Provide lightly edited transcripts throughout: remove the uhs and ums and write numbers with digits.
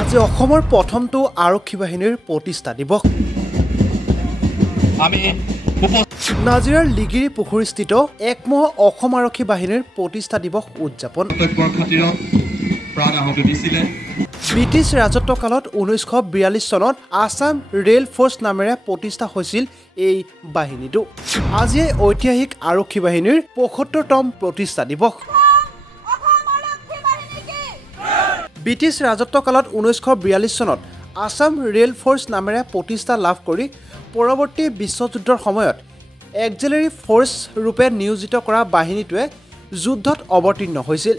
আজি অসমৰ প্ৰথমটো আৰক্ষী বাহিনীৰ প্ৰতিষ্ঠা দিৱস আমি নাজিৰাৰ লিগিৰি পুখুৰীস্থিত একমহ অসম আৰক্ষী বাহিনীৰ প্ৰতিষ্ঠা দিৱস উদযাপন ব্ৰিটিছ ৰাজত্বকালত 1942 চনত আসাম ৰেল ফ'ৰ্চ নামেৰে প্ৰতিষ্ঠা হৈছিল এই বাহিনীটো আজি এই ঐতিহাসিক আৰক্ষী বাহিনীৰ ৭৫তম প্ৰতিষ্ঠা দিৱস ব্ৰিটিছ ৰাজত্বকালত 1942 চনত আসাম ৰেল ফ'ৰ্চ নামেৰে প্ৰতিষ্ঠা লাভ কৰি পৰৱৰ্তী বিশ্বযুদ্ধৰ সময়ত এক্সিলাৰী ফ'ৰ্চ ৰূপে নিয়োজিত কৰা বাহিনীটোৱে যুদ্ধত অৱতীৰ্ণ হৈছিল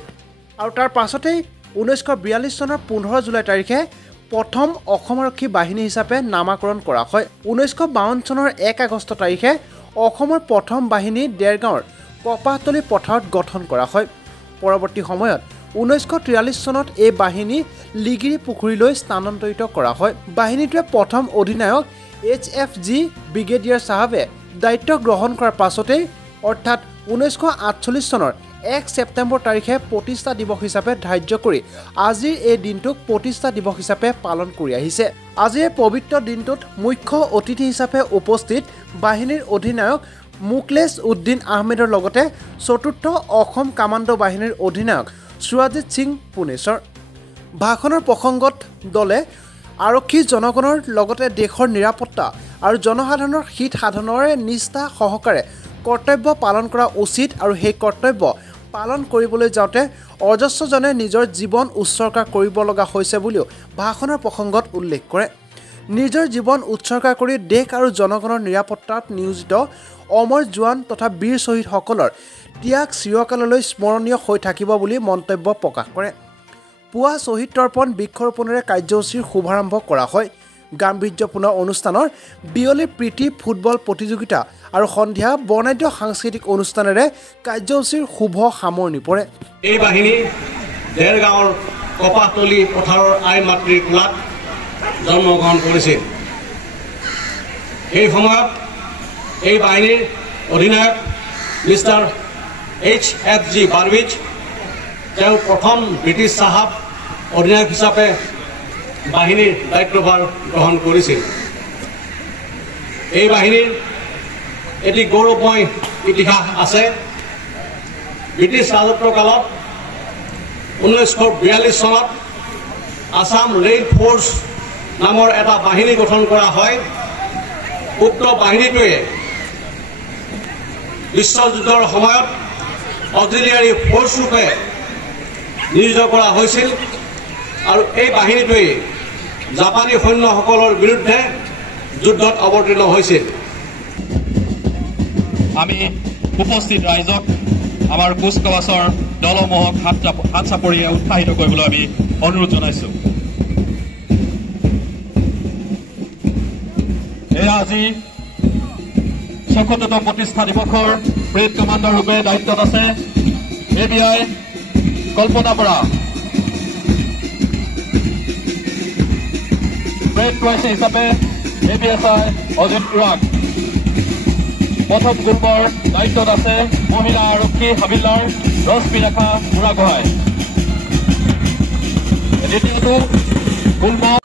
আৰু তাৰ পাছতেই 1942 চনৰ 15 জুলাই তাৰিখে প্ৰথম অসম আৰক্ষী বাহিনী হিচাপে নামাকৰণ কৰা হয় 1952 চনৰ 1 আগষ্ট তাৰিখে অসমৰ প্ৰথম বাহিনী দেৰগাঁৱৰ কপাহতলী পথাৰত গঠন কৰা হয় পৰৱৰ্তী সময়ত 1943 চনত এই বাহিনী লিগিৰি পুখুৰীলৈ স্থানান্তৰিত কৰা হয় বাহিনীটোৱে প্ৰথম অধিনায়ক HFG ব্ৰিগেডিয়াৰ সাহাবে দায়িত্ব গ্ৰহণ কৰাৰ পাছতেই অৰ্থাৎ 1948 চনৰ 1 ছেপ্টেম্বৰ তাৰিখে প্ৰতিষ্ঠা দিৱস হিচাপে ধাৰ্য কৰি আজিৰ এই দিনটোক প্ৰতিষ্ঠা দিৱস হিচাপে পালন কৰি আহিছে আজিৰ এই পবিত্ৰ দিনটোত মুখ্য অতিথি হিচাপে উপস্থিত বাহিনীৰ অধিনায়ক মুকলেছ উদ্দিন আহমেদৰ লগতে চতুৰ্থ অসম কামাণ্ডো বাহিনীৰ অধিনায়ক সুৰজিত সিং পুনেশ্বৰ ভাষণৰ প্ৰসংগত দলে আৰক্ষী জনগণৰ লগতে দেশৰ নিৰাপত্তা আৰু জনসাধাৰণৰ হিত সাধনৰে নিষ্ঠা সহকাৰে কৰ্তব্য পালন কৰা উচিত আৰু সেই কৰ্তব্য পালন কৰিবলৈ যাওঁতে অজস্ৰজনে নিজৰ জীৱন উৎসৰ্গা কৰিব লগা হৈছে বুলিও ভাষণৰ প্ৰসংগত উল্লেখ কৰে নিজৰ জীৱন উৎসৰ্গা কৰি দেশ আৰু জনগণৰ নিৰাপত্তাত নিয়োজিত অমৰ জোৱান তথা বীৰ শ্বহীদসকলৰ ত্যাগ চিৰকাললৈ স্মৰণীয় হৈ থাকিব বুলি মন্তব্য প্ৰকাশ কৰে পুৱা শ্বহীদ তৰ্পণ বৃক্ষৰোপণেৰে কাৰ্যসূচীৰ শুভাৰম্ভ কৰা হয় গাম্ভীৰ্যপূৰ্ণ অনুষ্ঠানৰ বিয়লি প্ৰীতি ফুটবল প্ৰতিযোগিতা আৰু সন্ধিয়া বৰ্ণাঢ্য সাংস্কৃতিক অনুষ্ঠানেৰে কাৰ্যসূচীৰ শুভ সামৰণি পৰে এই বাহিনী দেৰগাঁৱৰ কপাহতলী পথাৰৰ আই মাতৃৰ কোলাত জন্মগ্ৰহণ কৰিছিল এই সময়ত এই বাহিনীৰ অধিনায়ক মিষ্টাৰ HFG বাৰ্বিজ তেওঁ প্ৰথম ব্ৰিটিছ সাহাব অধিনায়ক হিচাপে বাহিনীৰ দায়িত্বভাৰ গ্ৰহণ কৰিছিল এই বাহিনীৰ এটি গৌৰৱময় ইতিহাস আছে ব্ৰিটিছ ৰাজত্বকালত 1942 চনত আসাম ৰেল ফ'ৰ্চ নামৰ এটা বাহিনী গঠন কৰা হয় উক্ত বাহিনীটোৱে বিশ্বযুদ্ধৰ সময়ত অক্সিলিয়াৰী ফ'ৰ্চ ৰূপে নিয়োজিত কৰা হৈছিল আৰু এই বাহিনীটোৱে জাপানী সৈন্যসকলৰ বিৰুদ্ধে যুদ্ধত অৱতীৰ্ণ হৈছিল আমি উপস্থিত ৰাইজক আমাৰ কুচকাৱাছৰ দলসমূহক হাত চাপৰিয়ে উৎসাহিত কৰিবলৈ আমি অনুৰোধ জনাইছো এয়া আজি ৭৬তম প্ৰতিষ্ঠা দিৱসৰ পেৰেড কমাণ্ডাৰ ৰূপে দায়িত্বত আছে ABI কল্পনা বৰা পেৰেড টুৱাইচি হিচাপে ABSI অজিত ৰাগ প্ৰথম গ্ৰুপৰ দায়িত্বত আছে মহিলা আৰক্ষী হাবিলদাৰ ৰশ্মি ৰেখা বুঢ়াগোহাঁই দ্বিতীয়টো গুলম